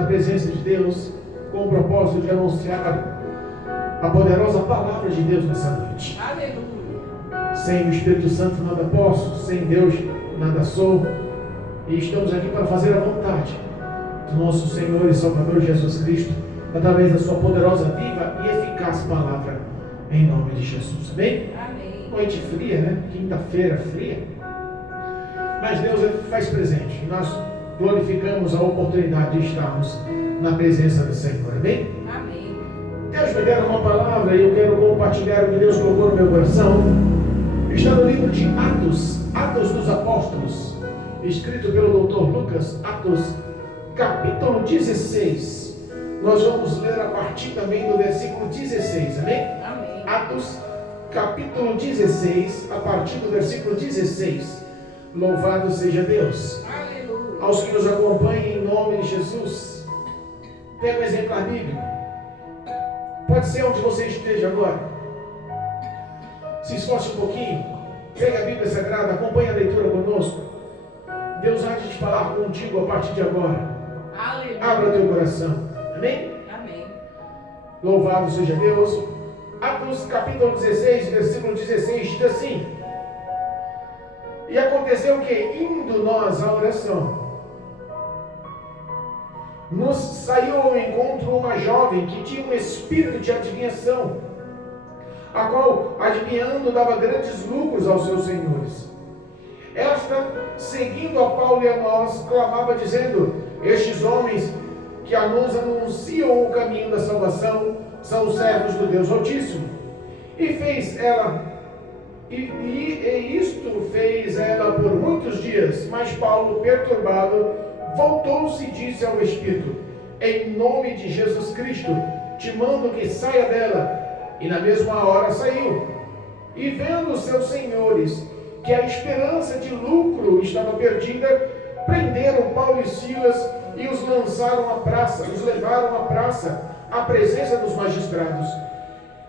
na presença de Deus com o propósito de anunciar a poderosa palavra de Deus nessa noite. Aleluia. Sem o Espírito Santo nada posso, sem Deus nada sou. E estamos aqui para fazer a vontade do nosso Senhor e Salvador Jesus Cristo, através da sua poderosa, viva e eficaz palavra, em nome de Jesus. Amém? Amém. Noite fria, né? Quinta-feira fria. Mas Deus faz presente. Nós glorificamos a oportunidade de estarmos na presença do Senhor. Amém? Amém. Deus me deram uma palavra e eu quero compartilhar o que Deus colocou no meu coração. Está no livro de Atos, Atos dos Apóstolos, escrito pelo Dr. Lucas, Atos, capítulo 16. Nós vamos ler a partir também do versículo 16, amém? Amém. Atos, capítulo 16, a partir do versículo 16. Louvado seja Deus. Aleluia. Aos que nos acompanhem em nome de Jesus, pega o exemplar bíblico. Pode ser onde você esteja agora. Se esforce um pouquinho, pega a Bíblia Sagrada, acompanhe a leitura conosco. Deus há de te falar contigo a partir de agora. Aleluia. Abra teu coração. Amém? Amém. Louvado seja Deus. Atos capítulo 16, versículo 16 diz assim: E aconteceu que, indo nós à oração, nos saiu ao encontro uma jovem que tinha um espírito de adivinhação, a qual, adivinhando, dava grandes lucros aos seus senhores. Esta, seguindo a Paulo e a nós, clamava dizendo: Estes homens que nos anunciam o caminho da salvação são os servos do Deus Altíssimo. E fez ela, isto fez ela por muitos dias. Mas Paulo, perturbado, voltou-se e disse ao Espírito: Em nome de Jesus Cristo, te mando que saia dela. E na mesma hora saiu. E vendo os seus senhores que a esperança de lucro estava perdida, prenderam Paulo e Silas e os lançaram à praça, os levaram à praça, à presença dos magistrados.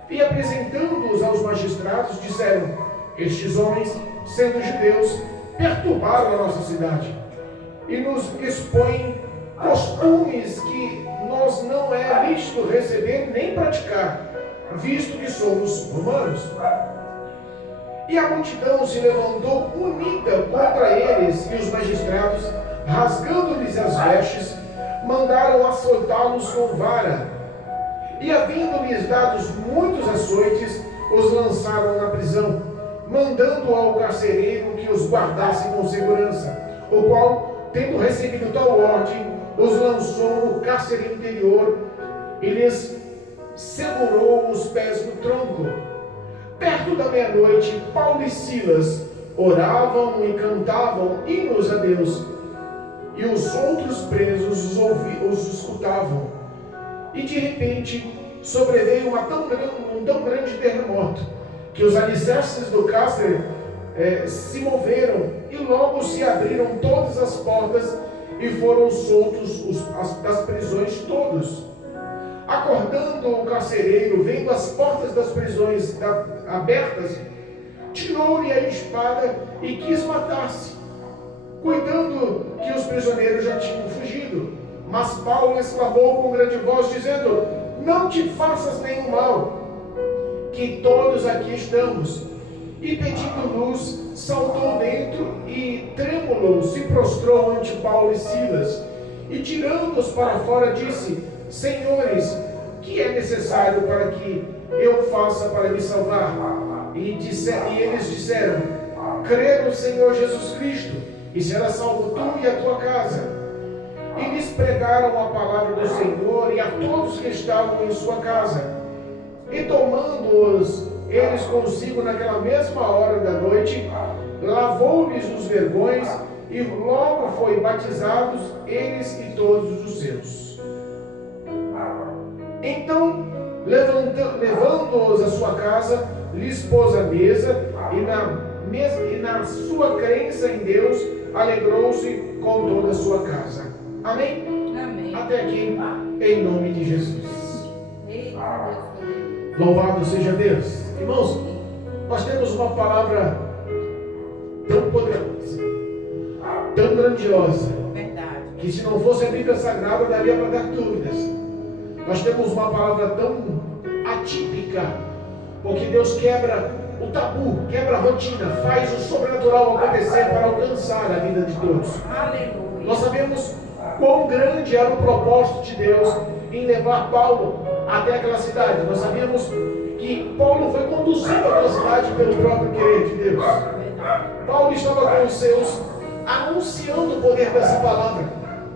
E apresentando-os aos magistrados, disseram: Estes homens, sendo judeus, perturbaram a nossa cidade e nos expõem costumes que nós não é lícito receber nem praticar, visto que somos romanos. E a multidão se levantou unida contra eles, e os magistrados, rasgando-lhes as vestes, mandaram açoitá-los com vara. E havendo-lhes dados muitos açoites, os lançaram na prisão, mandando ao carcereiro que os guardasse com segurança, o qual, tendo recebido tal ordem, os lançou no cárcere interior e lhes segurou os pés no tronco. Perto da meia-noite, Paulo e Silas oravam e cantavam hinos a Deus, e os outros presos os escutavam. E de repente sobreveio um tão grande terremoto, que os alicerces do cárcere se moveram, e logo se abriram todas as portas, e foram soltos das prisões todos. Acordando o carcereiro, vendo as portas das prisões abertas, tirou-lhe a espada e quis matar-se, cuidando que os prisioneiros já tinham fugido. Mas Paulo exclamou com grande voz, dizendo: Não te faças nenhum mal, que todos aqui estamos. E pedindo luz, saltou dentro e, trêmulo, se prostrou ante Paulo e Silas. E tirando-os para fora, disse: Senhores, que é necessário para que eu faça para me salvar? E eles disseram: Crê no Senhor Jesus Cristo, e será salvo tu e a tua casa. E lhes pregaram a palavra do Senhor e a todos que estavam em sua casa. E tomando-os eles consigo naquela mesma hora da noite, lavou-lhes os vergões, e logo foi batizados eles e todos os seus. Então, levando-os à sua casa, lhes pôs a mesa, e na sua crença em Deus, alegrou-se com toda a sua casa. Amém? Amém. Até aqui, em nome de Jesus. Eita, Louvado seja Deus. Irmãos, nós temos uma palavra tão poderosa, tão grandiosa, verdade. que se não fosse a Bíblia Sagrada daria para dar dúvidas. Nós temos uma palavra tão atípica, porque Deus quebra o tabu, quebra a rotina, faz o sobrenatural acontecer para alcançar a vida de todos. Aleluia. Nós sabemos quão grande era o propósito de Deus em levar Paulo até aquela cidade. Nós sabemos que Paulo foi conduzido àquela cidade pelo próprio querer de Deus. Paulo estava com os seus anunciando o poder dessa palavra.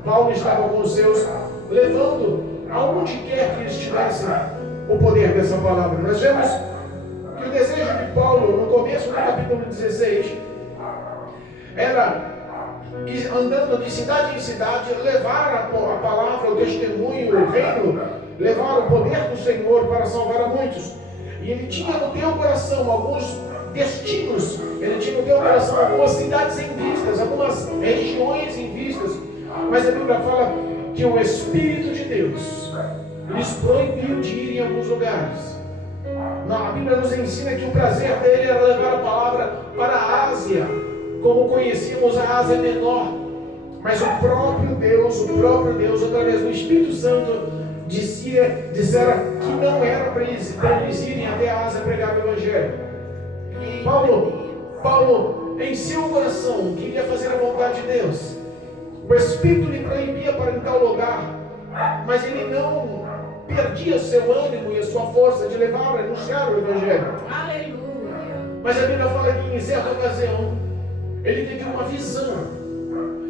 Paulo estava com os seus levando aonde quer que estivesse o poder dessa palavra. Nós vemos que o desejo de Paulo no começo do capítulo 16 era, andando de cidade em cidade, levar a palavra, o testemunho, o reino, levar o poder do Senhor para salvar a muitos. E ele tinha no teu coração alguns destinos, ele tinha no teu coração algumas cidades em vistas, algumas regiões em vistas, mas a Bíblia fala que o Espírito de Deus lhes proibiu de ir em alguns lugares. A Bíblia nos ensina que o prazer dele era levar a palavra para a Ásia, como conhecíamos a Ásia Menor, mas o próprio Deus, através do Espírito Santo, dissera que não era para eles irem até a Ásia pregar o Evangelho. Paulo, em seu coração, queria fazer a vontade de Deus. O Espírito lhe proibia para em tal lugar, mas ele não perdia seu ânimo e a sua força de levar, anunciar o Evangelho. Aleluia. Mas a Bíblia fala que em certa ocasião ele teve uma visão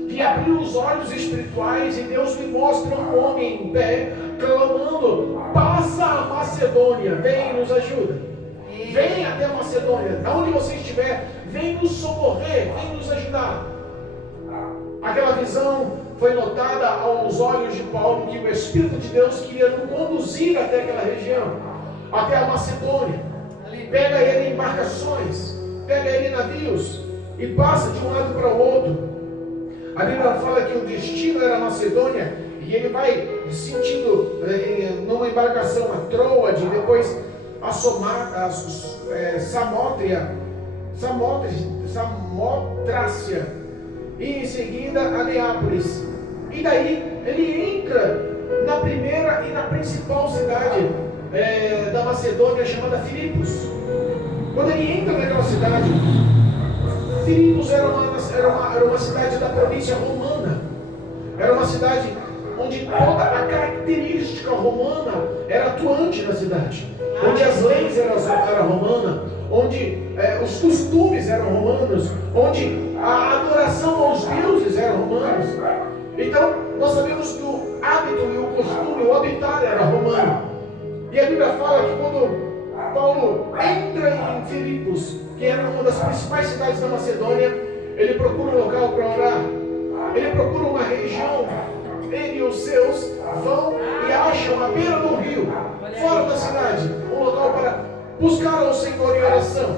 que abriu os olhos espirituais e Deus lhe mostra um homem em pé clamando: passa a Macedônia, vem e nos ajuda. Vem até a Macedônia, aonde você estiver, vem nos socorrer, vem nos ajudar. Aquela visão foi notada aos olhos de Paulo, que o Espírito de Deus queria nos conduzir até aquela região, até a Macedônia. Pega ele em embarcações, pega ele em navios e passa de um lado para o outro. A Bíblia fala que o destino era a Macedônia e ele vai sentindo numa embarcação a Troade, depois a Samotrácia e em seguida a Neápolis. E daí ele entra na primeira e na principal cidade da Macedônia, chamada Filipos. Quando ele entra naquela cidade, Filipos era uma cidade da província romana. Era uma cidade onde toda a característica romana era atuante na cidade, onde as leis eram romanas, onde os costumes eram romanos, onde a adoração aos deuses era romanos. Então, nós sabemos que o hábito e o costume, o habitar era romano. E a Bíblia fala que quando Paulo entra em Filipos, que era uma das principais cidades da Macedônia, ele procura um local para orar. Ele procura uma região. Ele e os seus vão e acham à beira do rio, fora da cidade, um local para buscar ao Senhor em oração.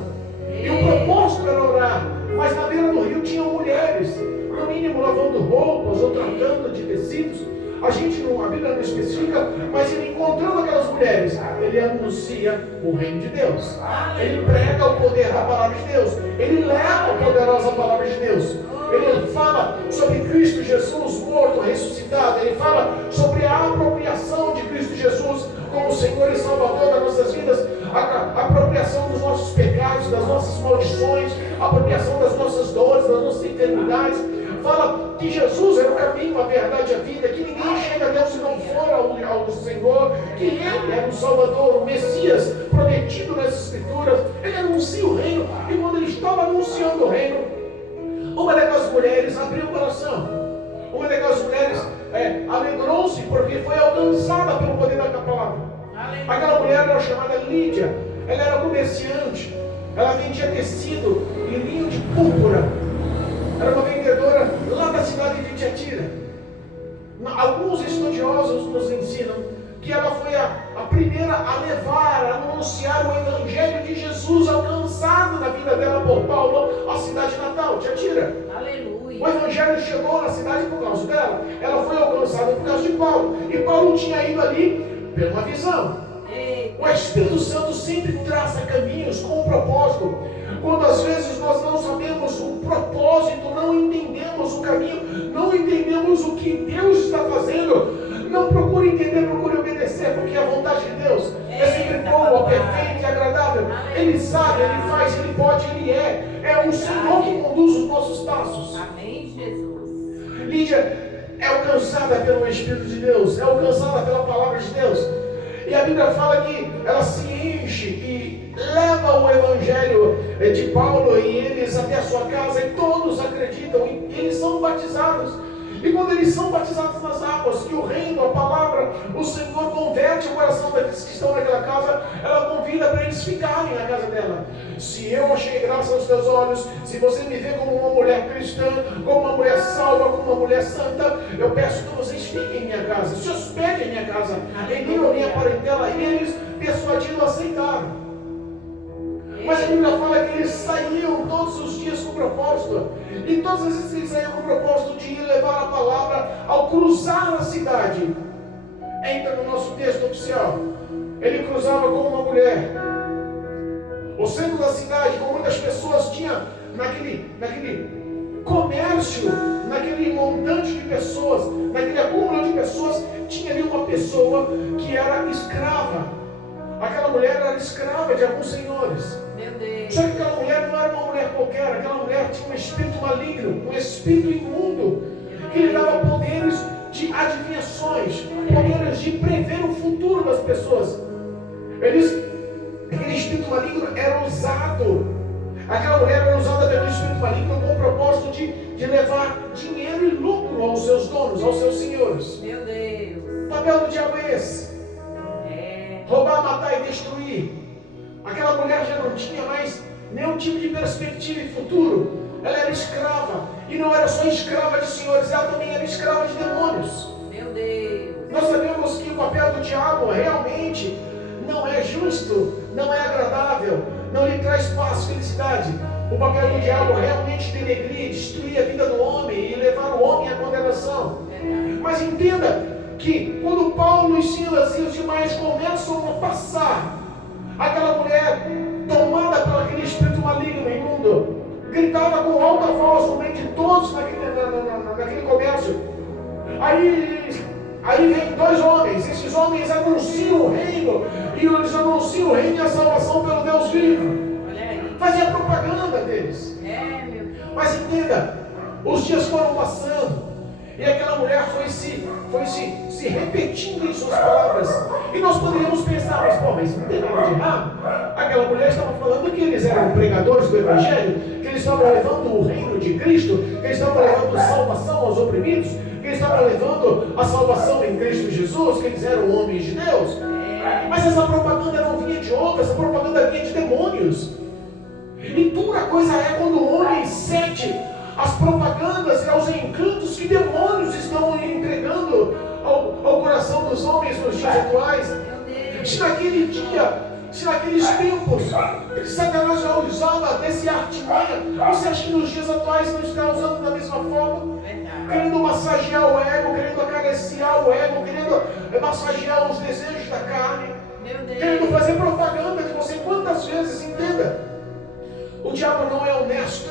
E o propósito era orar, mas na beira do rio tinham mulheres, no mínimo lavando roupas ou tratando de tecidos. A Bíblia não especifica, mas ele encontrando aquelas mulheres, ele anuncia o reino de Deus. Ele prega o poder da palavra de Deus. Ele leva a poderosa palavra de Deus. Ele fala sobre Cristo Jesus morto, ressuscitado. Ele fala sobre a apropriação de Cristo Jesus como Senhor e Salvador das nossas vidas, a apropriação dos nossos pecados, das nossas maldições, a apropriação das nossas dores, das nossas enfermidades. Fala que Jesus é o caminho, a verdade e a vida, que ninguém chega a Deus se não for ao Senhor, que Ele é o Salvador, o Messias prometido nas Escrituras. Ele anuncia o reino, e quando ele estava anunciando o reino, uma daquelas mulheres abriu o coração. Uma daquelas mulheres alegrou-se porque foi alcançada pelo poder da palavra. Aquela mulher era chamada Lídia. Ela era comerciante. Ela vendia tecido e linho de púrpura. Era uma vendedora lá da cidade de Tiatira. Alguns estudiosos nos ensinam que ela foi a primeira a levar, a anunciar o Evangelho de Jesus alcançado na vida dela por Paulo, a cidade natal, Tiatira. Aleluia. O Evangelho chegou na cidade por causa dela. Ela foi alcançada por causa de Paulo. E Paulo tinha ido ali pela uma visão. Eita O Espírito Santo sempre traça caminhos com um propósito. Quando às vezes nós não sabemos o propósito, não entendemos o caminho, não entendemos o que Deus está fazendo, não procure entender, procure obedecer, porque a vontade de Deus é sempre boa, perfeita e agradável. Ele sabe, Ele faz, Ele pode, Ele é. É o Senhor que conduz os nossos passos. Amém, Jesus. Lídia é alcançada pelo Espírito de Deus, é alcançada pela palavra de Deus. E a Bíblia fala que ela se enche e leva o Evangelho de Paulo e eles até a sua casa e todos acreditam e eles são batizados. E quando eles são batizados nas águas, que o reino, a palavra, o Senhor converte o coração daqueles que estão naquela casa, ela convida para eles ficarem na casa dela. Se eu achei graça aos teus olhos, se você me vê como uma mulher cristã, como uma mulher salva, como uma mulher santa, eu peço que vocês fiquem em minha casa, se hospedem em minha casa, em mim ou minha parentela, e eles persuadiram, aceitaram. Mas a Bíblia fala que eles saíam todos os dias com propósito. E todas as vezes eles saíam com o propósito de ir levar a palavra ao cruzar a cidade. Entra no nosso texto oficial. Ele cruzava como uma mulher. O centro da cidade, com muitas pessoas, tinha naquele comércio, naquele montante de pessoas, naquele acúmulo de pessoas, tinha ali uma pessoa que era escrava. Aquela mulher era escrava de alguns senhores. Meu Deus. Só que aquela mulher não era uma mulher qualquer. Aquela mulher tinha um espírito maligno, um espírito imundo, que lhe dava poderes de adivinhações, poderes de prever o futuro das pessoas. Aquele espírito maligno era usado. Aquela mulher era usada pelo espírito maligno com o propósito de levar dinheiro e lucro aos seus donos, aos seus senhores. Meu Deus. O papel do diabo é esse: roubar, matar e destruir. Aquela mulher já não tinha mais nenhum tipo de perspectiva e futuro. Ela era escrava. E não era só escrava de senhores, ela também era escrava de demônios. Meu Deus. Nós sabemos que o papel do diabo realmente não é justo, não é agradável, não lhe traz paz, felicidade. O papel do diabo realmente denegrir, destruir a vida do homem e levar o homem à condenação. Mas entenda que quando Paulo e Silas e os demais começam a passar, aquela mulher, tomada por aquele espírito maligno, imundo, gritava com alta voz no meio de todos naquele comércio. Aí vem dois homens, esses homens anunciam o reino, e eles anunciam o reino e a salvação pelo Deus vivo. Fazia propaganda deles. Meu Deus. Mas entenda, os dias foram passando, e aquela mulher foi se repetindo em suas palavras. E nós poderíamos pensar, mas não tem nada de errado. Aquela mulher estava falando que eles eram pregadores do Evangelho, que eles estavam levando o reino de Cristo, que eles estavam levando salvação aos oprimidos, que eles estavam levando a salvação em Cristo Jesus, que eles eram homens de Deus. Mas essa propaganda não vinha de outra, essa propaganda vinha de demônios. E dura coisa é quando o homem cede às propagandas e aos encantos que demônios estão entregando ao coração dos homens nos dias atuais. Se naquele dia, se naqueles tempos, Satanás já usava desse artimanha, você acha que nos dias atuais não está usando da mesma forma? Querendo massagear o ego, querendo acariciar o ego, querendo massagear os desejos da carne, querendo fazer propaganda de você. Quantas vezes, entenda, o diabo não é honesto.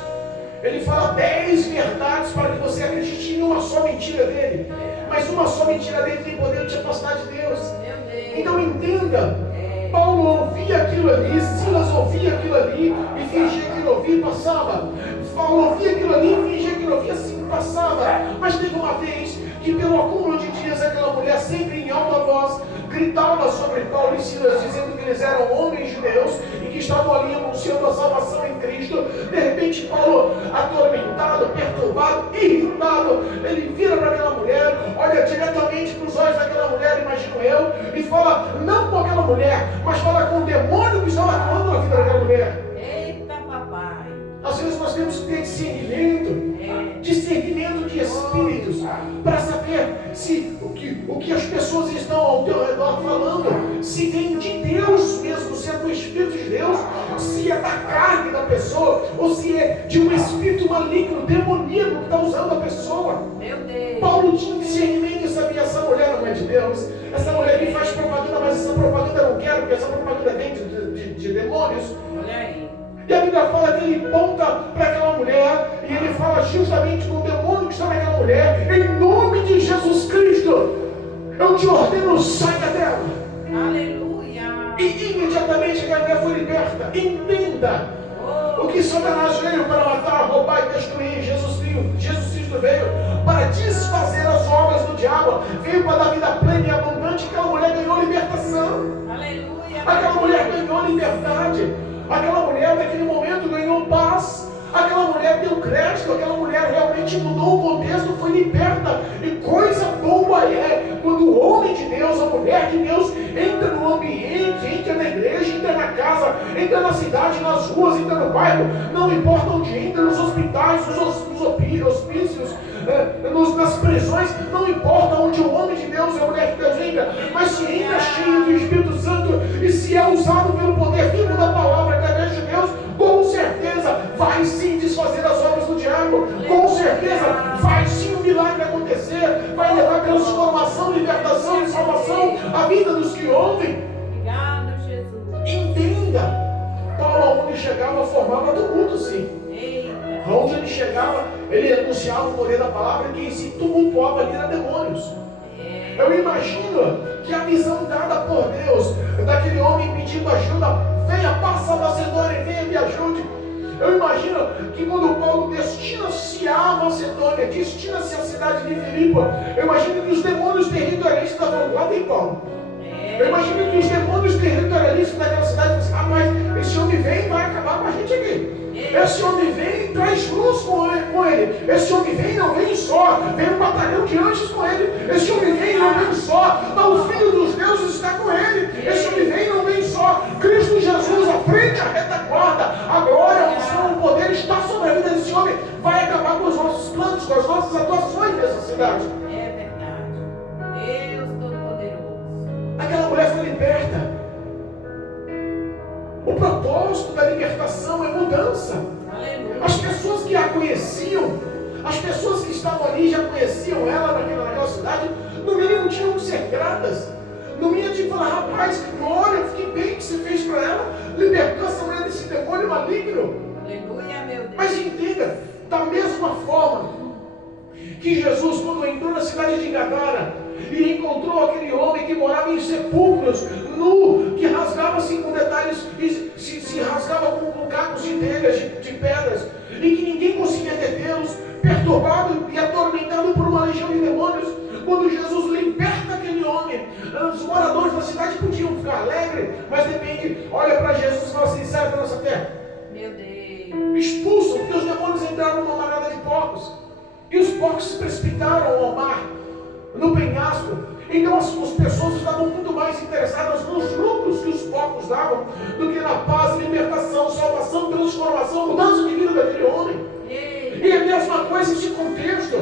Ele fala 10 verdades para que você acredite em uma só mentira dele. Mas uma só mentira dele tem poder de te afastar de Deus. Então entenda, Paulo ouvia aquilo ali, Silas ouvia aquilo ali e fingia que não ouvia e passava. Paulo ouvia aquilo ali e fingia que não ouvia, assim passava. Mas teve uma vez que pelo acúmulo de dias aquela mulher sempre em alta voz gritava sobre Paulo e Silas, dizendo que eles eram homens de Deus e que estavam ali anunciando a salvação em Cristo. De repente Paulo, atormentado, perturbado, irritado, ele vira para aquela mulher, olha diretamente para os olhos daquela mulher, imagino eu, e fala não com aquela mulher, mas fala com o demônio que estava atuando na vida daquela mulher. Eita papai. Às vezes nós temos que ter discernimento de espíritos, para saber se o que as pessoas estão ao teu redor falando, se vem de Deus mesmo, se é do Espírito de Deus, se é da carne da pessoa, ou se é de um espírito maligno, demoníaco que está usando a pessoa. Meu Deus. Paulo tinha discernimento e sabia, essa mulher não é de Deus, essa mulher me faz propaganda, mas essa propaganda eu não quero, porque essa propaganda vem de demônios. Olha aí. E a Bíblia fala que ele aponta para aquela mulher e ele fala justamente com o demônio que está naquela mulher, em nome de Jesus Cristo, eu te ordeno, saia dela. Aleluia. E imediatamente aquela mulher foi liberta. Entenda, o que Satanás veio para matar, roubar e destruir, Jesus Cristo veio para desfazer as obras do diabo, veio para dar vida plena e abundante. Aquela mulher ganhou libertação. Aleluia. Aquela mulher ganhou liberdade. Aquela mulher naquele momento ganhou paz. Aquela mulher deu crédito. Aquela mulher realmente mudou o contexto, foi liberta. E coisa boa é quando o homem de Deus, a mulher de Deus entra no ambiente, entra na igreja, entra na casa, entra na cidade, nas ruas, entra no bairro, não importa onde entra, nos hospitais, nos hospícios, nas prisões, não importa onde o homem de Deus e a mulher de Deus entra, mas se entra cheio do Espírito Santo e se é usado pelo poder vivo da palavra através de Deus, com certeza vai sim desfazer as obras do diabo, com certeza vai sim o milagre acontecer, vai levar transformação, libertação e salvação à vida dos que ouvem. Obrigado, Jesus. Entenda, Paulo aonde chegava formava tumulto sim. Eita. Onde ele chegava, ele anunciava o poder da palavra, e quem se tumultuava ali era demônios. Eu imagino que a visão dada por Deus, daquele homem pedindo ajuda, venha, passa a Macedônia, venha me ajude. Eu imagino que quando Paulo destina-se à Macedônia, destina-se à cidade de Filipe, eu imagino que os demônios territorialistas estavam lá em Paulo. Eu imagino que os demônios territorialistas daquela cidade disseram, rapaz, esse homem vem e vai acabar com a gente aqui. Esse homem vem e traz luz com ele. Esse homem vem e não vem só, vem um batalhão de anjos com ele. Esse homem vem e não vem só, mas o Filho dos Deuses está com ele. Esse homem vem e não vem só, Cristo Jesus à frente, a retaguarda, a glória, a unção, o poder está sobre a vida desse homem. Vai acabar com os nossos planos, com as nossas atuações nessa cidade. É verdade. Deus Todo-Poderoso. Aquela mulher foi liberta. O propósito da libertação é mudança. Aleluia. As pessoas que a conheciam, as pessoas que estavam ali já conheciam ela naquela cidade, no mínimo tinham que ser gratas. No mínimo tinham que falar, rapaz, que glória, que bem que você fez para ela, libertou essa mulher desse demônio maligno. Aleluia, meu Deus. Mas entenda, da mesma forma que Jesus, quando entrou na cidade de Gadara e encontrou aquele homem que morava em sepulcros, nu, que rasgava-se com detalhes, se rasgava com cacos de telhas, de pedras, e que ninguém conseguia detê-los, perturbado e atormentado por uma legião de demônios. Quando Jesus liberta aquele homem, os moradores da cidade podiam ficar alegres, mas de repente olha para Jesus e fala assim, sai da nossa terra. Meu Deus. Expulsam, porque os demônios entraram numa manada de porcos, e os porcos se precipitaram ao mar, no penhasco. Então as pessoas estavam muito mais interessadas nos lucros que os porcos davam do que na paz, libertação, salvação, transformação, mudança de vida daquele homem. E a mesma coisa nesse contexto.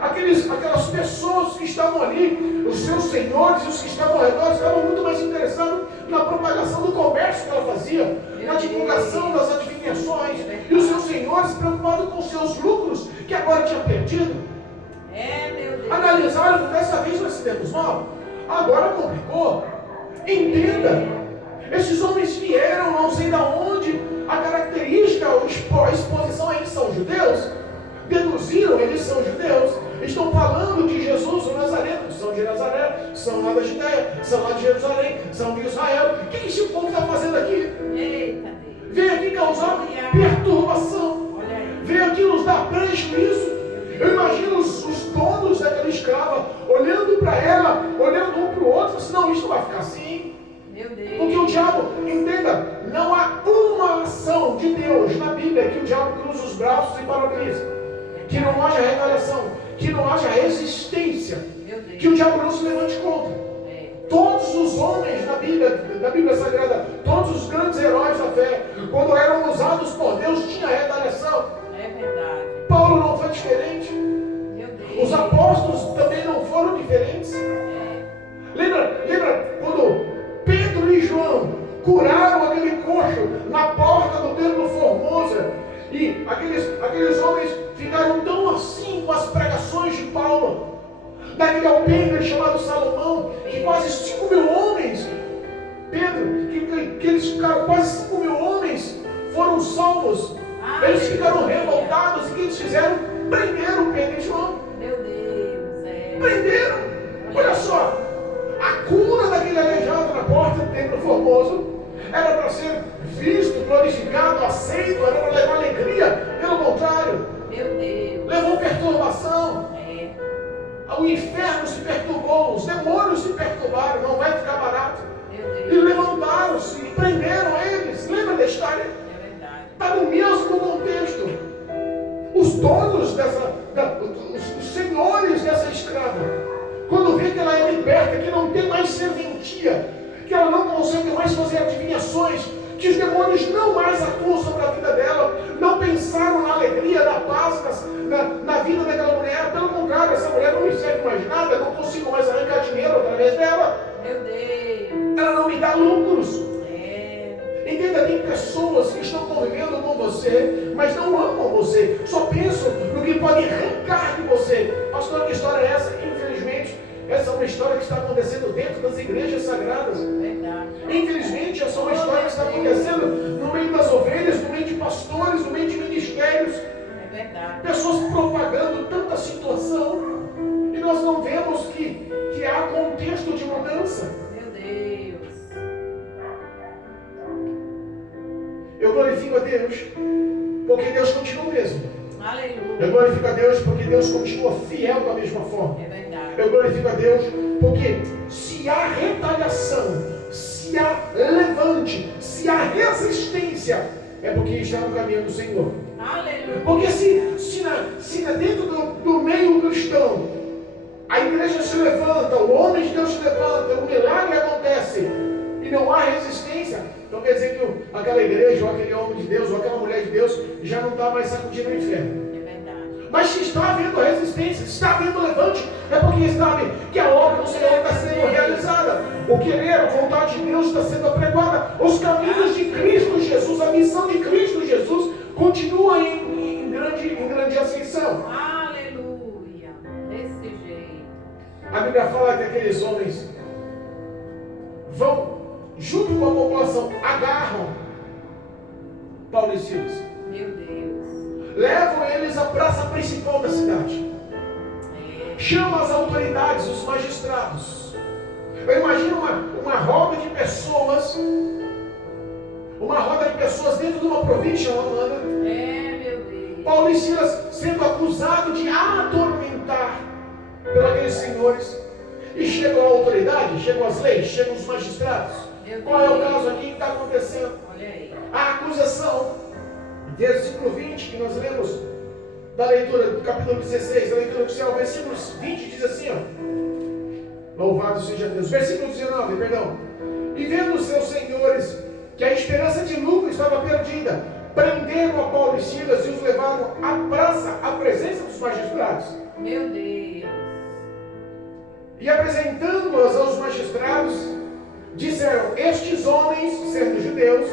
Aquelas pessoas que estavam ali, os seus senhores e os que estavam ao redor, estavam muito mais interessados na propagação do comércio que ela fazia, na divulgação das adivinhações, e os seus senhores preocupados com os seus lucros que agora tinha perdido. Meu Deus. Analisaram, dessa vez nós temos mal, agora complicou. Entenda, esses homens vieram, não sei de onde, a característica, a exposição a eles são judeus, deduziram, eles são judeus, estão falando de Jesus, o Nazareno, são de Nazaré, são lá da Judéia, são lá de Jerusalém, são de Israel. O que esse povo está fazendo aqui? Eita Deus. Veio aqui causar perturbação, Olha aí. veio aqui nos dar prejuízo. Eu imagino os donos daquela escrava olhando para ela, olhando um para o outro, senão isso vai ficar assim. Meu Deus. Porque o diabo, entenda, não há uma ação de Deus na Bíblia que o diabo cruze os braços e paralise, que não haja retaliação, que não haja resistência, Meu Deus. que o diabo não se levante contra. Todos os homens da Bíblia Sagrada, todos os grandes heróis da fé, quando eram usados por Deus, tinha retaliação. É verdade. Paulo não foi diferente. Meu Deus. Os apóstolos também não foram diferentes. Lembra quando Pedro e João curaram aquele coxo na porta do templo Formosa, e aqueles homens ficaram tão assim com as pregações de Paulo, daquele alpendre chamado Salomão, que quase 5.000 homens Pedro, que eles ficaram, quase 5 mil homens foram salvos. Eles ficaram revoltados e o que eles fizeram? Prenderam Pedro e João. Meu Deus, Prenderam. Olha só, a cura daquele aleijado na porta do templo formoso era para ser visto, glorificado, aceito, era para levar alegria. Pelo contrário, meu Deus. levou perturbação. O inferno se perturbou, os demônios se perturbaram, não vai ficar barato. E levantaram-se e prenderam eles. Lembra da história? É verdade. Está no mesmo contexto. Os donos os senhores dessa escrava, quando vê que ela é liberta, que não tem mais serventia, que ela não consegue mais fazer adivinhações, que os demônios não mais atuam sobre a vida dela, não pensaram na alegria, na paz, na vida daquela mulher. Pelo contrário, essa mulher não me serve mais nada, eu não consigo mais arrancar dinheiro através dela. Meu Deus. Ela não me dá lucros. Entenda, tem pessoas que estão convivendo com você, mas não amam você, só pensam no que podem arrancar de você. Pastor, que história é essa? Infelizmente, essa é uma história que está acontecendo dentro das igrejas sagradas. Verdade. Infelizmente, essa é uma história que está acontecendo no meio das ovelhas, no meio de pastores, no meio de ministérios. É verdade. Pessoas propagando tanta situação e nós não vemos que há contexto de mudança. Meu Deus. Eu glorifico a Deus porque Deus continua o mesmo. Aleluia. Eu glorifico a Deus porque Deus continua fiel da mesma forma. É verdade. Eu glorifico a Deus porque se há retaliação, se há levante, se há resistência, é porque está no caminho do Senhor. Aleluia. Porque se dentro do meio cristão a igreja se levanta, o homem de Deus se levanta, o milagre acontece e não há resistência, então quer dizer que aquela igreja, ou aquele homem de Deus, ou aquela mulher de Deus já não está mais sacudindo o inferno. É verdade. Mas se está havendo resistência, se está havendo levante, é porque sabe que a obra do Senhor está sendo realizada. O querer, a vontade de Deus está sendo apregoada. Os caminhos de Cristo Jesus, a missão de Cristo Jesus continua em grande ascensão. Aleluia. Desse jeito. A Bíblia fala que aqueles homens vão junto com a população, agarram Paulo e Silas. Meu Deus. Levam eles à praça principal da cidade. Chama as autoridades, os magistrados. Eu imagino uma roda de pessoas, dentro de uma província romana. Meu Deus. Paulo e Silas sendo acusados de atormentar por aqueles senhores. E chegam a autoridade, chegam as leis, chegam os magistrados. Qual é o caso aqui que está acontecendo? Olha aí. A acusação, versículo 20, que nós lemos da leitura do capítulo 16, da leitura oficial, versículo 20 diz assim, ó, louvado seja Deus, versículo 19, perdão, e vendo os seus senhores que a esperança de lucro estava perdida, prenderam a Paulo e Silas e os levaram à praça, à presença dos magistrados. Meu Deus. E apresentando-as aos magistrados, disseram, estes homens, sendo judeus,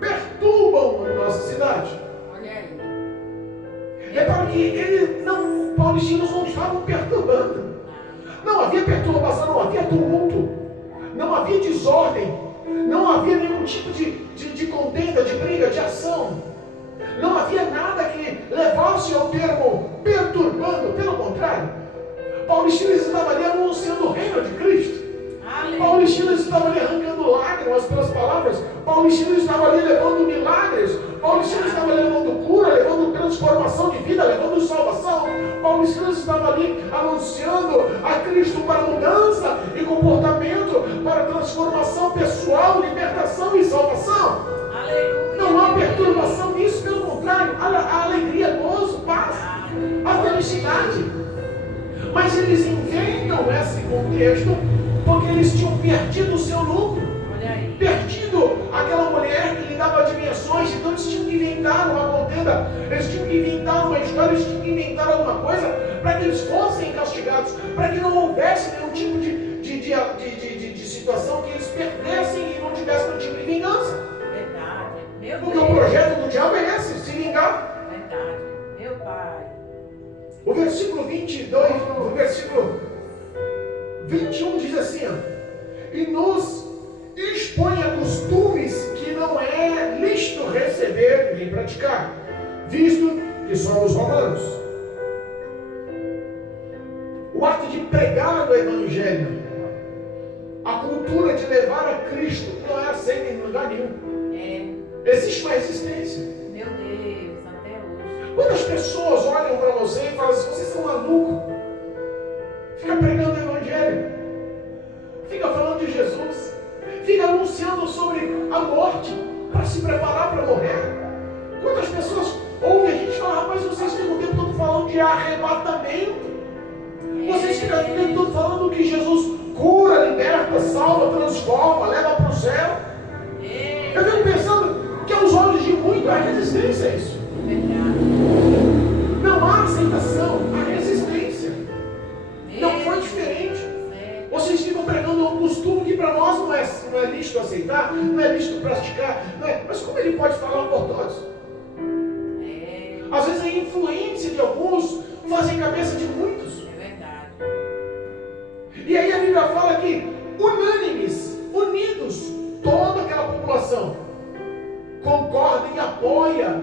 perturbam a nossa cidade. Olha aí. Repara que Paulo e Silas não estavam perturbando. Não havia perturbação, não havia tumulto, não havia desordem, não havia nenhum tipo de contenda, de briga, de ação. Não havia nada que levasse ao termo perturbando, pelo contrário. Paulo e Silas estavam ali anunciando o reino de Cristo. Paulo e Silas estavam ali arrancando lágrimas pelas palavras. Paulo e Silas estavam ali levando milagres. Paulo e Silas estavam ali levando cura, levando transformação de vida, levando salvação. Paulo e Silas estavam ali anunciando a Cristo para mudança e comportamento, para transformação pessoal, libertação e salvação. Aleluia. Não há perturbação nisso, pelo contrário, a alegria, gozo, paz, a felicidade. Mas eles inventam esse contexto porque eles tinham perdido o seu lucro, perdido aquela mulher que lhe dava adivinhações. Então eles tinham que inventar uma contenda, eles tinham que inventar uma história, eles tinham que inventar alguma coisa para que eles fossem castigados, para que não houvesse nenhum tipo de situação que eles perdessem e não tivessem nenhum tipo de vingança. Verdade. Porque o projeto do diabo é esse, se vingar. Verdade. Meu Pai. O versículo 22, o versículo 21 diz assim, ó, e nos expõe receber nem praticar, visto que somos romanos. O ato de pregar o Evangelho, a cultura de levar a Cristo, não é aceita em lugar nenhum. Existe uma resistência. Meu Deus, até hoje. Quantas pessoas olham para você e falam assim: vocês são malucos? Fica pregando o Evangelho, fica falando de Jesus, fica anunciando sobre a morte para se preparar para morrer. Quantas pessoas ouvem a gente falar: rapaz, vocês ficam o tempo todo falando de arrebatamento, vocês ficam o tempo todo falando que Jesus cura, liberta, salva, transforma, leva para o céu. Eu fico pensando que aos olhos de muito há resistência a isso. Não há aceitação, há resistência. Não foi diferente. Vocês ficam pregando um costume que para nós não é lícito aceitar, não é lícito praticar, não é. Mas como ele pode falar por todos? Às vezes a influência de alguns fazem cabeça de muitos. É verdade. E aí a Bíblia fala que unânimes, unidos, toda aquela população concorda e apoia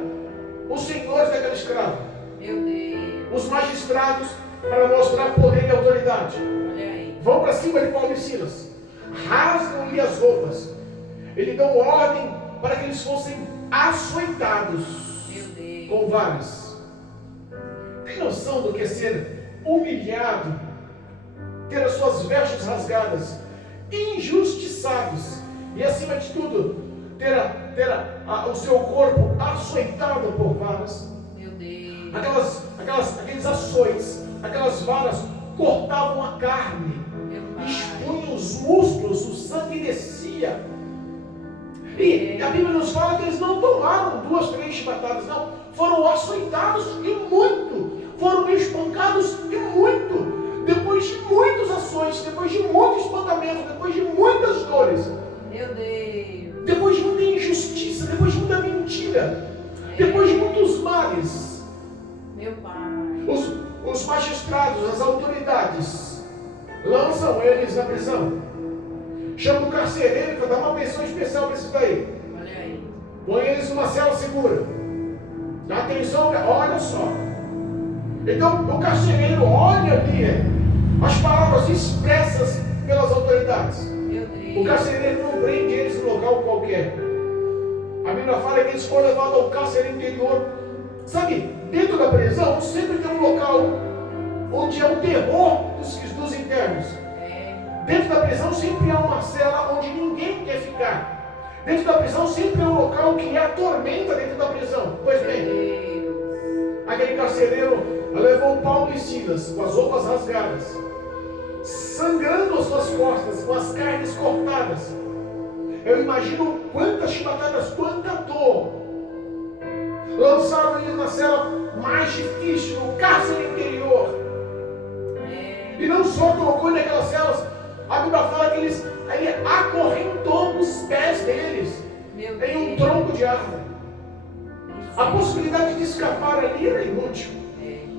os senhores daquela escrava. Meu Deus. Os magistrados, para mostrar poder e autoridade, Olha aí. vão para cima de Paulo e Silas, rasgam-lhe as roupas, eles dão ordem para que eles fossem açoitados Meu Deus. com varas. Tem noção do que é ser humilhado, ter as suas vestes rasgadas, injustiçados e, acima de tudo, ter o seu corpo açoitado por varas? Meu Deus. Aqueles açoites, aquelas varas cortavam a carne, Meu pai. expunham os músculos, o sangue descia. E a Bíblia nos fala que eles não tomaram 2, 3 chibatadas, não. Foram açoitados e muito. Foram espancados e muito. Depois de muitos açoites, depois de muito espancamento, depois de muitas dores, Meu Deus. depois de muita injustiça, depois de muita mentira, depois de muitos males, Meu pai. os magistrados, as autoridades, lançam eles na prisão. Chama o carcereiro para dar uma pensão especial para isso daí. Olha aí. Põe eles numa cela segura. Dá atenção, olha só. Então o carcereiro olha ali as palavras expressas pelas autoridades. Meu Deus. O carcereiro não prende eles em local qualquer. A Bíblia fala que eles foram levados ao cárcere interior. Sabe, dentro da prisão sempre tem um local onde é o terror dos internos. Dentro da prisão sempre há uma cela onde ninguém quer ficar. Dentro da prisão sempre é um local que é a tormenta dentro da prisão. Pois bem, aquele carcereiro levou Paulo e Silas com as roupas rasgadas, sangrando as suas costas, com as carnes cortadas. Eu imagino quantas chibatadas, quanta dor. Lançaram eles na cela mais difícil, no cárcere interior. E não só colocou naquelas celas, a Bíblia fala que ele acorrentou os pés deles em um tronco de árvore. A possibilidade de escapar ali era inútil.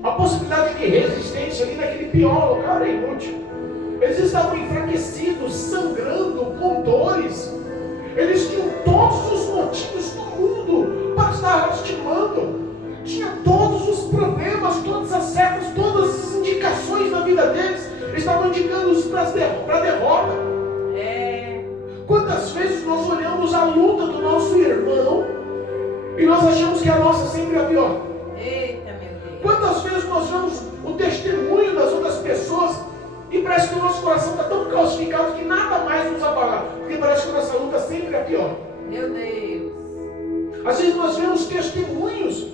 A possibilidade de resistência ali naquele pior lugar era inútil. Eles estavam enfraquecidos, sangrando, com dores. Eles tinham todos os motivos do mundo para estar lastimando. Tinha todos os problemas, todas as setas, todas as indicações na vida deles estavam indicando-os para a derrota. Quantas vezes nós olhamos a luta do nosso irmão e nós achamos que a nossa sempre é a pior? Eita, meu Deus. Quantas vezes nós vemos o testemunho das outras pessoas e parece que o nosso coração está tão calcificado que nada mais nos abala, porque parece que a nossa luta sempre é a pior. Meu Deus. Às vezes nós vemos testemunhos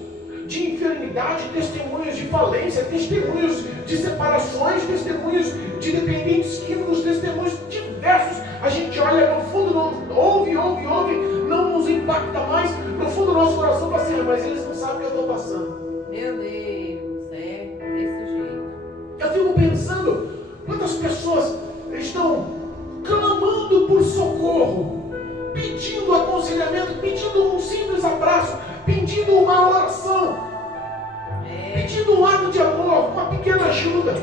de enfermidade, testemunhos de falência, testemunhos de separações, testemunhos de dependentes químicos, testemunhos diversos. A gente olha no fundo, não, ouve, não nos impacta mais. No fundo do nosso coração fala assim: mas eles não sabem o que eu estou passando. Meu Deus, desse jeito. Eu fico pensando, quantas pessoas estão clamando por socorro, pedindo aconselhamento, pedindo um simples abraço, pedindo uma oração, pedindo um ato de amor, uma pequena ajuda.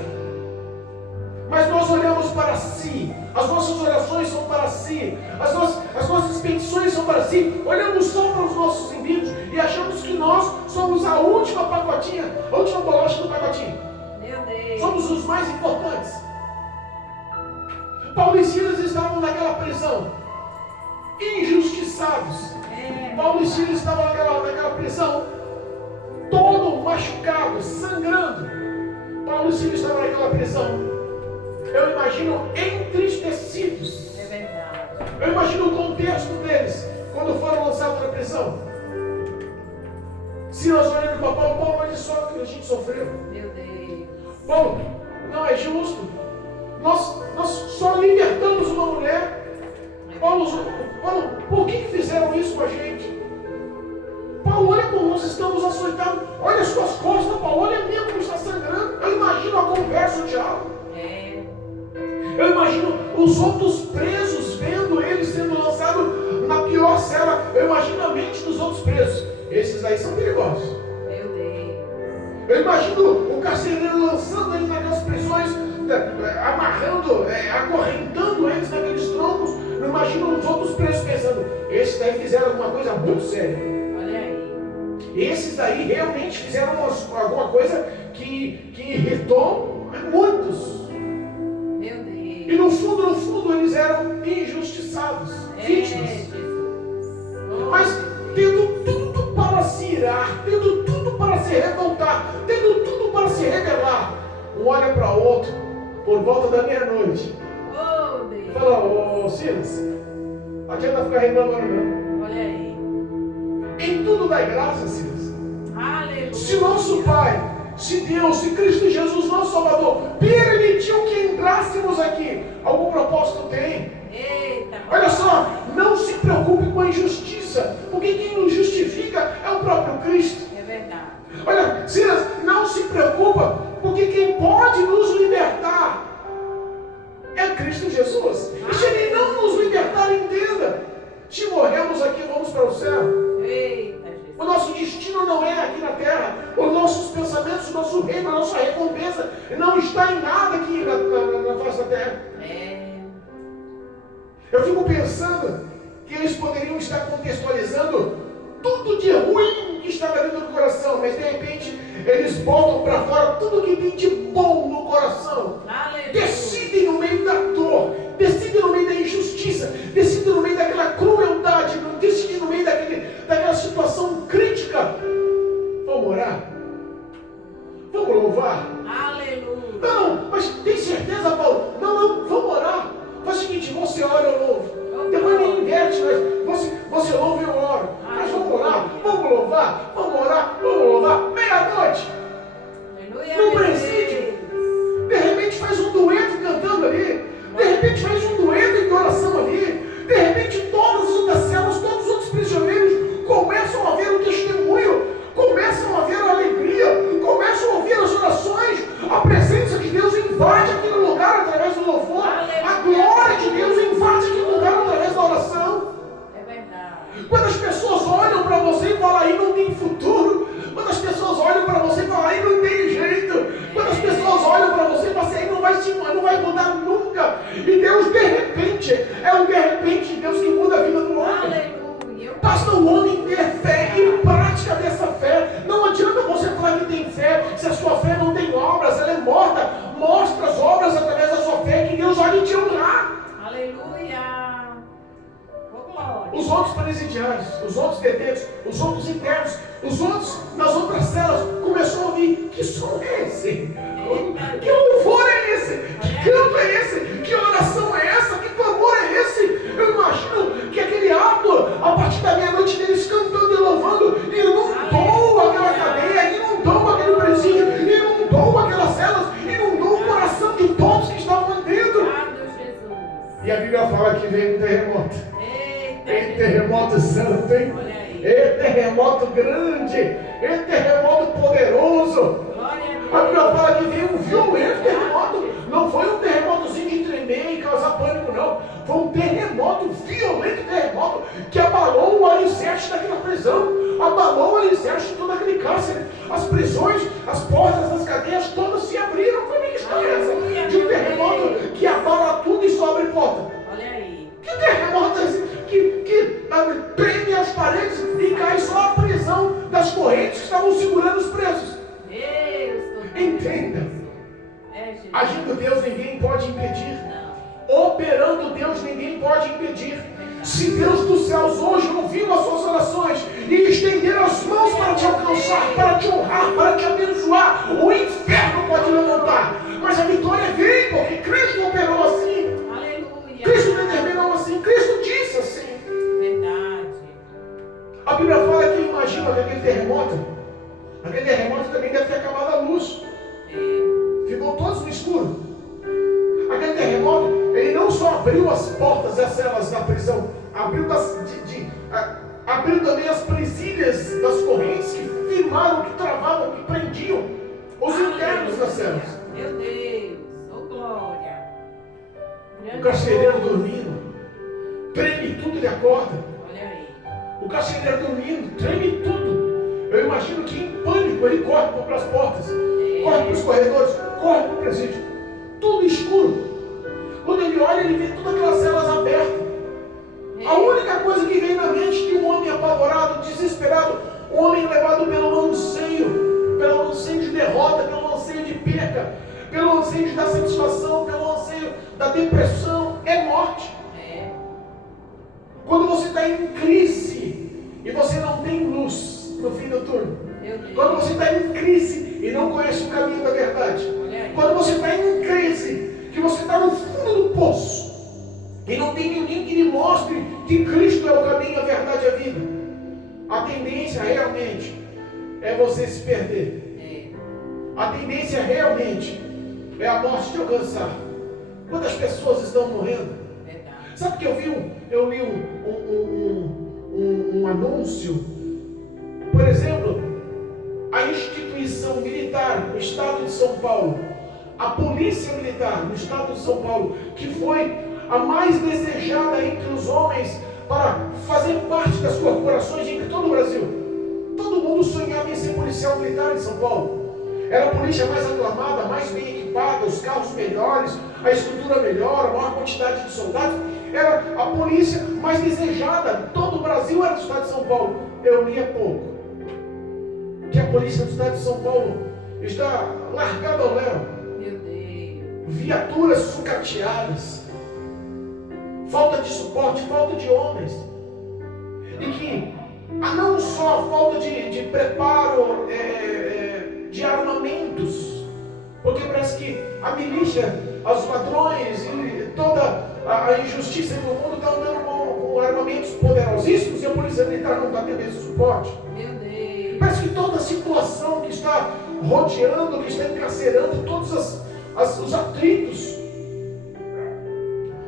Mas nós olhamos para si, as nossas orações são para si, as nossas petições são para si, olhamos só para os nossos inimigos e achamos que nós somos a última pacotinha, a última bolacha do pacotinho. Meu Deus. Somos os mais importantes. Paulo e Silas estavam naquela prisão, injustiçados. Paulo e Silas estavam naquela prisão, todo machucado, sangrando. Paulo e Silas estavam naquela prisão. Eu imagino entristecidos. É verdade. Eu imagino o contexto deles quando foram lançados na prisão. Silas olhando para Paulo, olha só o que a gente sofreu. Meu Deus. Paulo, não é justo. Nós só libertamos uma mulher. Paulo, por que fizeram isso com a gente? Paulo, olha como nós estamos açoitados. Olha as suas costas, Paulo, olha mesmo como está sangrando. Eu imagino a conversa, Tiago. Eu imagino os outros presos vendo ele sendo lançado na pior cela. Eu imagino a mente dos outros presos. Esses aí são perigosos. Meu Deus. Eu imagino o carcereiro lançando ele naquelas prisões, amarrando, acorrentando eles naqueles troncos. Eu imagino os outros presos pensando, esses daí fizeram alguma coisa muito séria. Olha aí. Esses daí realmente fizeram alguma coisa que irritou muitos. Meu Deus. E no fundo, eles eram injustiçados, vítimas. Jesus. Mas tendo tudo para se irar, tendo tudo para se revoltar, tendo tudo para se rebelar, um olha para o outro, por volta da meia-noite, Oh, Deus. fala, ô Silas, não adianta ficar reclamando não. Olha aí. Em tudo dai graça, Silas. Aleluia. Se nosso Pai, se Deus, se Cristo Jesus, nosso Salvador, permitiu que entrássemos aqui, algum propósito tem. Eita. Olha só, não se preocupe com a injustiça, porque quem nos justifica é o próprio Cristo. É verdade. Olha, Silas, não se preocupa, porque quem pode nos libertar é Cristo Jesus. E se Ele não nos libertar, entenda, se morremos aqui, vamos para o céu. Eita, Jesus. O nosso destino não é aqui na terra. Os nossos pensamentos, o nosso reino, a nossa recompensa não está em nada aqui na face da terra. Eu fico pensando que eles poderiam estar contextualizando tudo de ruim que estava dentro do coração, mas de repente eles botam para fora tudo que tem de bom no coração. Aleluia. Decidem no meio da dor, decidem no meio da injustiça, decidem no meio daquela crueldade, decidem no meio daquela situação crítica. Vamos orar? Vamos louvar? Aleluia. Não, mas tem certeza, Paulo? Não, vamos orar. Faz o seguinte, você ora, eu louvo. Depois nem inverte, mas você louva e eu oro. Mas vamos orar, vamos louvar, vamos orar, vamos louvar. Meia-noite, Aleluia. no presídio. De repente faz um dueto cantando ali. De repente faz um dueto em oração ali. De repente todas as outras celas, todos os outros prisioneiros começam a ver o testemunho, começam a ver a alegria, começam a ouvir as orações. A presença de Deus invade aquele lugar através do louvor. A glória de Deus invade aquele lugar através da oração. É verdade. Quando as pessoas olham para você e falam, aí não tem futuro. Quando as pessoas olham para você e falam, aí não tem jeito. Quando as pessoas olham para você e falam, aí não vai mudar nunca. E Deus, de repente, é um de repente Deus que muda a vida do homem. Aleluia. Basta o homem ter fé e prática dessa fé. Não adianta você falar que tem fé, se a sua fé não tem obras, ela é morta. Mostra as obras através da sua fé, que Deus vai te honrar. Aleluia. Oh, glória. Os outros presidiários, os outros detentos, os outros internos, os outros nas outras celas, começou a ouvir, que som é esse? Que louvor é esse? Que canto é esse? Que oração é essa? Que clamor é esse? Eu imagino que aquele ato, a partir da meia-noite deles cantando e louvando, inundou aquela cadeia, inundou aquele presídio, inundou aquelas celas, inundou o coração de todos que estavam ali dentro. Obrigado, Jesus. E a Bíblia fala que veio um terremoto. Eita, Terremoto santo, hein? olha aí. Terremoto grande, terremoto poderoso. Glória A a Bíblia Deus. fala que veio um violento terremoto. Não foi um terremotozinho de tremer e causar pânico, não. Foi um terremoto, violento terremoto, que abalou o alicerce daquela prisão, abalou o alicerce de todo aquele cárcere. As prisões, as portas das cadeias todas se abriram. Como é que está essa? De um terremoto que abala tudo e só abre portas. operando Deus, ninguém pode impedir. Se Deus dos céus hoje ouviu as suas orações e estender as mãos para te alcançar, para te honrar, para te abençoar, o inferno pode levantar. Mas a vitória vem porque Cristo operou assim. Aleluia. Cristo determinou assim. Cristo disse assim. Verdade. A Bíblia fala que imagina que aquele terremoto também deve ter acabado a luz. Ficou todos no escuro. Aquele terremoto, ele não só abriu as portas e as celas da prisão, abriu também as presilhas das correntes que firmaram, que travavam, que prendiam os internos das celas. Meu Deus, oh glória. O carcereiro dormindo, treme tudo, ele acorda. Olha aí. O carcereiro dormindo, treme tudo. Eu imagino que em pânico ele corre para as portas, corre para os corredores, corre para o presídio. Tudo escuro. Quando ele olha, ele vê todas aquelas celas abertas. A única coisa que vem na mente de um homem apavorado, desesperado, um homem levado pelo anseio de derrota, pelo anseio de perca, pelo anseio de dar satisfação, pelo anseio da depressão, é morte. Quando você está em crise e você não tem luz no fim do túnel, quando você está em crise e não conhece o caminho da verdade, quando você está em crise, que você está no fundo do poço e não tem ninguém que lhe mostre que Cristo é o caminho, a verdade e a vida, a tendência realmente é você se perder. A tendência realmente é a morte te alcançar. Quantas pessoas estão morrendo? Sabe que eu li um anúncio, por exemplo, a instituição militar no estado de São Paulo, a polícia militar no estado de São Paulo, que foi a mais desejada entre os homens para fazer parte das corporações entre todo o Brasil. Todo mundo sonhava em ser policial militar em São Paulo. Era a polícia mais aclamada, mais bem equipada, os carros melhores, a estrutura melhor, a maior quantidade de soldados. Era a polícia mais desejada. Todo o Brasil era do estado de São Paulo. Eu li há pouco que a polícia do estado de São Paulo está largada ao léu. Meu Deus. Viaturas sucateadas, falta de suporte, falta de homens. E que não só a falta de preparo de armamentos, porque parece que a milícia, os ladrões e toda a injustiça do mundo está andando com armamentos poderosíssimos e a polícia militar não está tendo esse suporte. Meu Deus. Parece que toda a situação que está rodeando, que está encarcerando todos os atritos,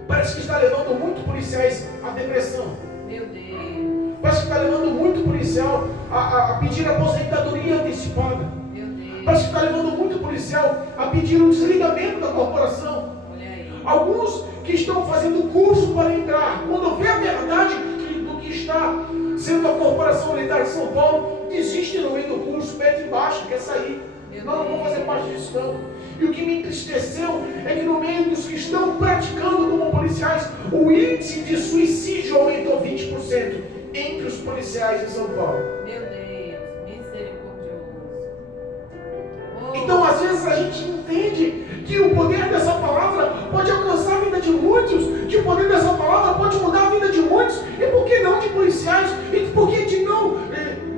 parece que está levando muito policiais à depressão. Meu Deus. Parece que está levando muito policial a pedir aposentadoria antecipada. Meu Deus. Parece que está levando muito policial a pedir o desligamento da corporação. Olha aí. Alguns que estão fazendo curso para entrar, quando vê a verdade do que está sendo a Corporação Militar de São Paulo, desiste no meio do curso, pede embaixo, quer sair. Não vou fazer parte disso não. E o que me entristeceu é que no meio dos que estão praticando como policiais, o índice de suicídio aumentou 20% entre os policiais de São Paulo. Meu Deus, misericordioso. Oh. Então, às vezes, a gente entende que o poder dessa palavra pode alcançar a vida de muitos, que o poder dessa palavra pode mudar a vida de muitos, e por que não de policiais? E por que de não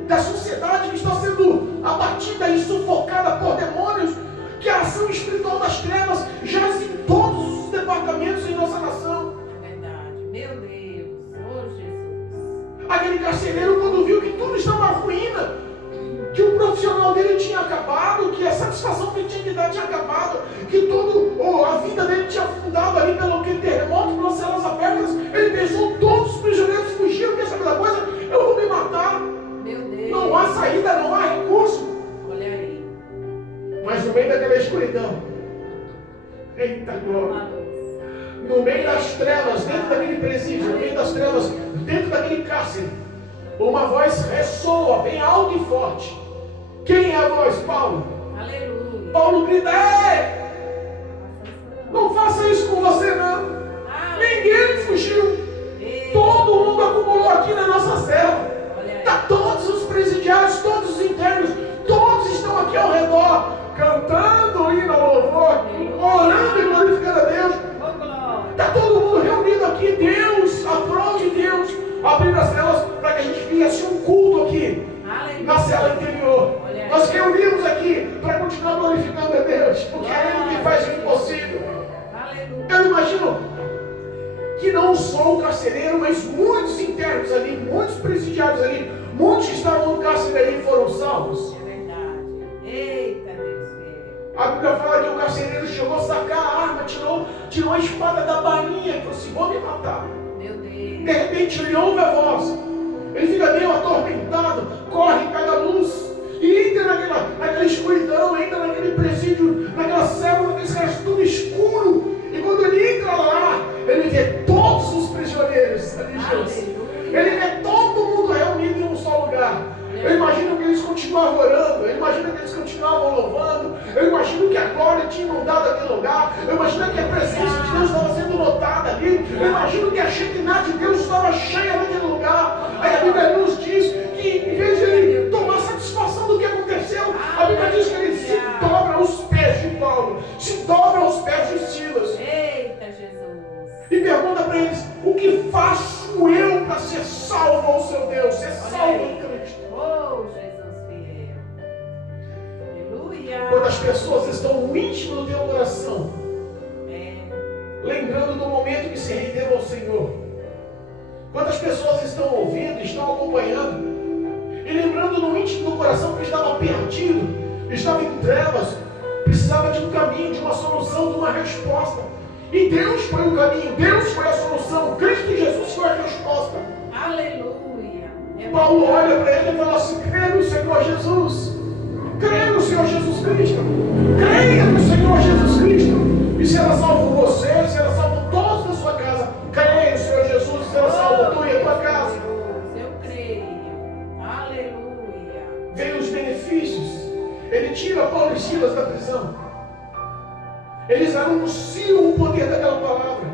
da sociedade que está sendo abatida e sufocada por demônios, que a ação espiritual das trevas jaz em todos os departamentos em nossa nação? É verdade. Meu Deus. Oh, Jesus. Aquele carcereiro, quando viu que tudo estava ruína, que o profissional dele tinha acabado, que a satisfação que ele tinha que dar tinha acabado, que a vida dele tinha afundado ali pelo aquele terremoto, pelas celas abertas, ele pensou, todos os prisioneiros fugiram, quer saber da coisa? Eu vou me matar. Meu Deus. Não há saída, não há recurso. Olha aí. Mas no meio daquela escuridão, eita glória, no meio das trevas, dentro daquele presídio, no meio das trevas, dentro daquele cárcere, uma voz ressoa bem alto e forte. Quem é a voz? Paulo. Aleluia. Paulo grita: ei! Não faça isso com você não. Ninguém fugiu. Todo mundo acumulou aqui na nossa cela. Está todos os presidiários, todos os internos, todos estão aqui ao redor, cantando, indo ao louvor, orando e glorificando a Deus. Está todo mundo aqui, Deus, aprove Deus abrir as celas para que a gente viesse um culto aqui na cela interior. Nós reunimos aqui para continuar glorificando a Deus, porque é Ele que faz o impossível. Eu imagino que não só o carcereiro, mas muitos internos ali, muitos presidiários ali, muitos que estavam no cárcere ali foram salvos. É verdade. Eita, Deus meu. A Bíblia fala que o carcereiro chegou a sacar a arma, tirou a espada da bainha e falou assim: vou me matar. Meu Deus. De repente ele ouve a voz, ele fica meio atormentado, corre, pega a luz e entra naquela escuridão, entra naquele presídio, naquela célula, naqueles caras tudo escuro. E quando ele entra lá, ele vê todos os prisioneiros ali juntos. Ele vê todo mundo reunido em um só lugar. Eu imagino que eles continuavam orando, eu imagino que eles continuavam louvando, eu imagino que a glória tinha inundado aquele lugar, eu imagino que a presença de Deus estava sendo notada ali, eu imagino que a Shekinah de Deus estava cheia naquele lugar. Aí a Bíblia nos diz que em vez de ele tomar satisfação do que aconteceu, a Bíblia diz que ele se dobra aos pés de Paulo, se dobra aos pés de Silas. Eita, Jesus. E pergunta para eles: o que faço eu para ser salvo ao seu Deus, ser salvo em Cristo? Oh, Jesus fiel. Aleluia. Quando as pessoas estão no íntimo do teu coração, lembrando do momento que se renderam ao Senhor, quantas pessoas estão ouvindo, estão acompanhando, e lembrando no íntimo do coração que estava perdido, estava em trevas, precisava de um caminho, de uma solução, de uma resposta. E Deus foi o caminho, Deus foi a solução, Cristo Jesus foi a resposta. Aleluia. Paulo olha para ele e fala assim: creia no Senhor Jesus, creia no Senhor Jesus Cristo, creia no Senhor Jesus Cristo, e será salvo você, será salvo todos da sua casa. Creia no Senhor Jesus, será salvo tu e a tua casa. Eu creio. Aleluia. Vem os benefícios. Ele tira Paulo e Silas da prisão. Eles anunciam o poder daquela palavra.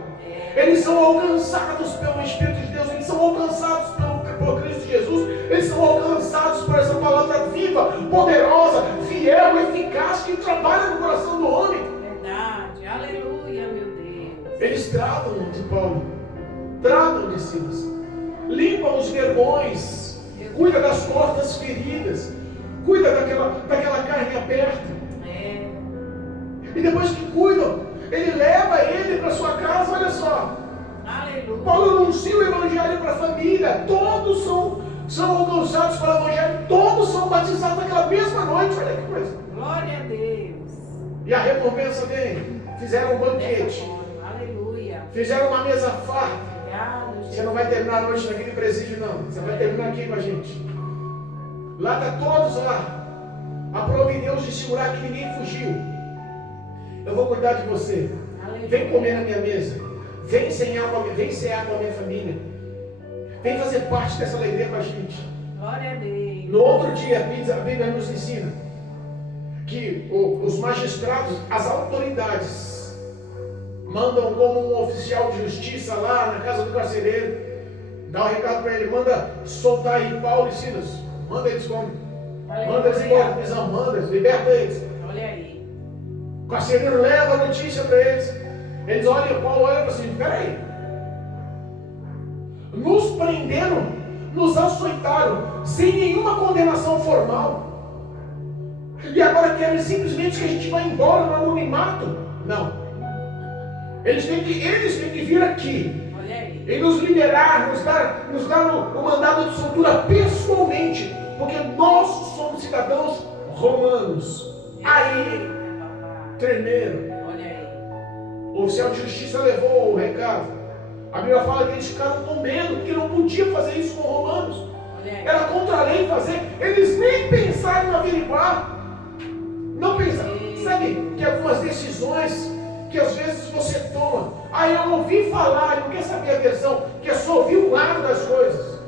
Eles são alcançados pelo Espírito de Deus. Eles são alcançados por Cristo Jesus. Eles são alcançados por essa palavra viva, poderosa, fiel, eficaz, que trabalha no coração do homem. Verdade. Aleluia, meu Deus. Eles tratam de Paulo, tratam de Silas, limpam os vergões, cuida das cortas feridas, cuida daquela carne aberta. E depois que cuidam, ele leva ele para sua casa. Olha só, Aleluia. Paulo anuncia o evangelho para a família. Todos são alcançados pelo evangelho, todos são batizados naquela mesma noite. Olha que coisa. Glória a Deus. E a recompensa vem. Fizeram um banquete, aleluia. fizeram uma mesa farta. Obrigado, Você não vai terminar a noite naquele presídio, não. Você vai terminar aqui com a gente. Lá está todos lá. Aprove Deus de segurar que ninguém fugiu. Eu vou cuidar de você. Vem comer na minha mesa. Vem cear com a minha família. Vem fazer parte dessa alegria com a gente. Glória a Deus. No outro dia, a Bíblia nos ensina que os magistrados, as autoridades, mandam como um oficial de justiça lá na casa do carcereiro, dá um recado para ele: manda soltar aí Paulo e Silas. Manda eles como? Manda eles embora da prisão, manda eles, liberta eles. Olha aí. O carcereiro leva a notícia para eles. Eles olham, Paulo olha e fala assim: peraí, nos prenderam, nos açoitaram, sem nenhuma condenação formal, e agora querem simplesmente que a gente vá embora no anonimato? Não. Eles têm que vir aqui Olha aí. e nos liberar, nos dar o mandado de soltura pessoalmente, porque nós somos cidadãos romanos. Aí tremeram. Olha aí. O oficial de justiça levou o recado. A Bíblia fala que eles ficaram com medo, porque não podia fazer isso com romanos. Olha aí. Era contra a lei fazer. Eles nem pensaram em averiguar. Não pensaram. Sabe que algumas decisões que às vezes você toma, eu ouvi falar, não quer saber a versão, que é só ouvir um lado das coisas.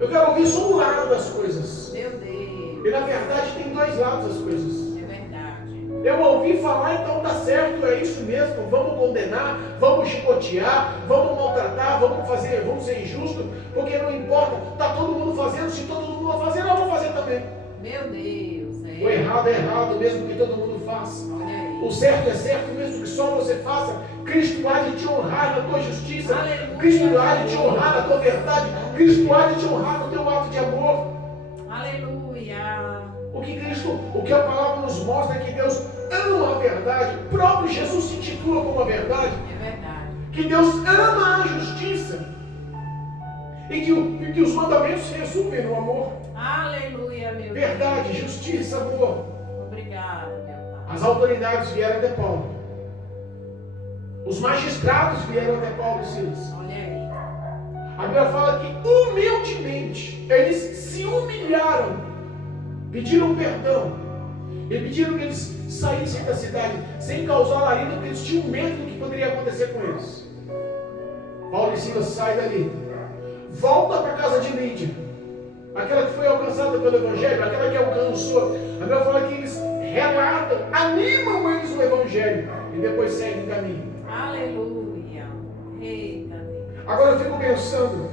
Eu quero ouvir só um lado das coisas. Meu Deus. E na verdade tem dois lados das coisas. É verdade. Eu ouvi falar, então tá certo, é isso mesmo, vamos condenar, vamos chicotear, vamos maltratar, vamos ser injustos, porque não importa, tá todo mundo fazendo, se todo mundo vai fazer, eu vou fazer também. Meu Deus. O errado é errado, mesmo que todo mundo faça. Olha aí. O certo é certo, mesmo que só você faça. Cristo há de te honrar na na tua justiça. Aleluia. Cristo há de te honrar na tua verdade. Cristo há de te honrar no teu ato de amor. Aleluia. O que a palavra nos mostra é que Deus ama a verdade. O próprio Jesus se intitula como a verdade. É verdade. Que Deus ama a justiça. E que os mandamentos se resumem no amor. Aleluia, meu Verdade, Deus. justiça, amor. Obrigado, meu Pai. As autoridades vieram até Paulo. Os magistrados vieram até Paulo e Silas. Olha aí. A Bíblia fala que humildemente eles se humilharam, pediram perdão e pediram que eles saíssem da cidade sem causar alarido, porque eles tinham medo do que poderia acontecer com eles. Paulo e Silas saem dali, volta para a casa de Lídia, aquela que foi alcançada pelo Evangelho, aquela que alcançou. A Bíblia fala que eles relatam, animam eles no Evangelho e depois seguem o caminho. Aleluia. Eita Deus. Agora eu fico pensando,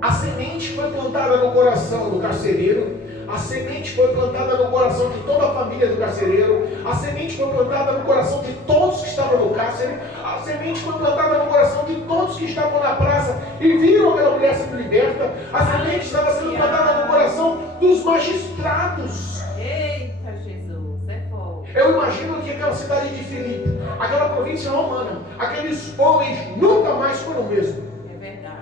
a semente foi plantada no coração do carcereiro, a semente foi plantada no coração de toda a família do carcereiro, a semente foi plantada no coração de todos que estavam no cárcere, a semente foi plantada no coração de todos que estavam na praça e viram aquela mulher sendo liberta, a semente estava sendo plantada no coração dos magistrados. Eita Jesus, é fogo. Eu imagino que aquela cidade de Filipe, aquela província romana, aqueles homens nunca mais foram o mesmo. É verdade.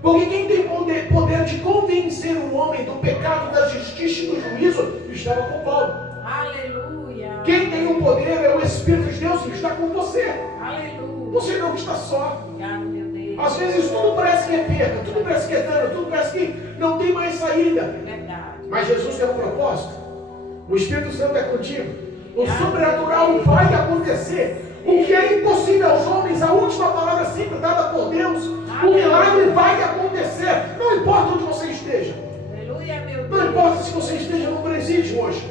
Porque quem tem poder de convencer o homem do pecado, da justiça e do juízo, estava com Paulo. Aleluia. Quem tem o poder é o Espírito de Deus que está com você. Aleluia. Você não está só. Obrigado, meu Deus. Às vezes tudo parece que é perda, tudo parece que é dano, tudo parece que não tem mais saída. É verdade. Mas Jesus tem um propósito. O Espírito Santo é contigo. O sobrenatural vai acontecer. O que é impossível aos homens, a última palavra sempre dada por Deus. O milagre vai acontecer. Não importa onde você esteja. Aleluia, meu Deus. Não importa se você esteja no presídio hoje.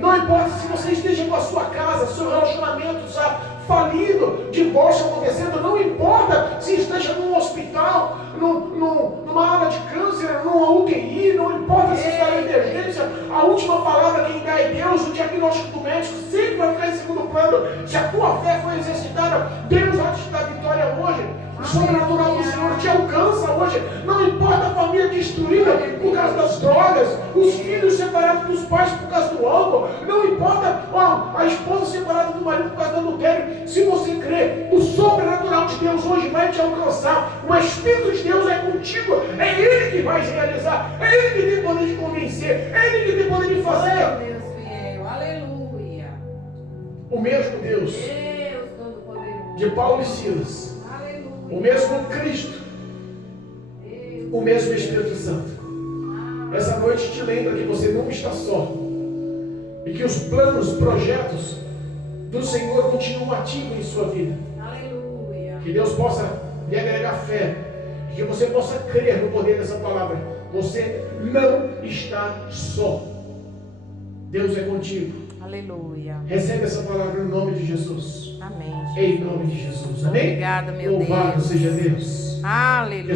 Não importa se você esteja com a sua casa, seu relacionamento está falido, divórcio acontecendo. Não importa se esteja num hospital, numa ala de câncer, numa UTI. Não importa se está na emergência. A última palavra quem dá é Deus. O diagnóstico do médico sempre vai ficar em segundo plano. Se a tua fé foi exercitada, Deus vai te dar vitória hoje. O sobrenatural do Senhor te alcança hoje. Não importa a família destruída por causa das drogas, os filhos separados dos pais por causa do álcool, não importa a esposa separada do marido por causa do adultério. Se você crê, o sobrenatural de Deus hoje vai te alcançar. O Espírito de Deus é contigo. É Ele que vai realizar. É Ele que tem poder de convencer. É Ele que tem poder de fazer. Deus fiel. Aleluia. O mesmo Deus Deus Todo-Poderoso. de Paulo e Silas, Aleluia. o mesmo Cristo, o mesmo Espírito Santo. Essa noite te lembra que você não está só. E que os planos, projetos do Senhor continuam ativos em sua vida. Aleluia. Que Deus possa lhe agregar fé. Que você possa crer no poder dessa palavra. Você não está só. Deus é contigo. Aleluia. Recebe essa palavra em nome de Jesus. Amém. Em nome de Jesus. Amém? Obrigada, meu Louvado Deus. seja Deus. Aleluia.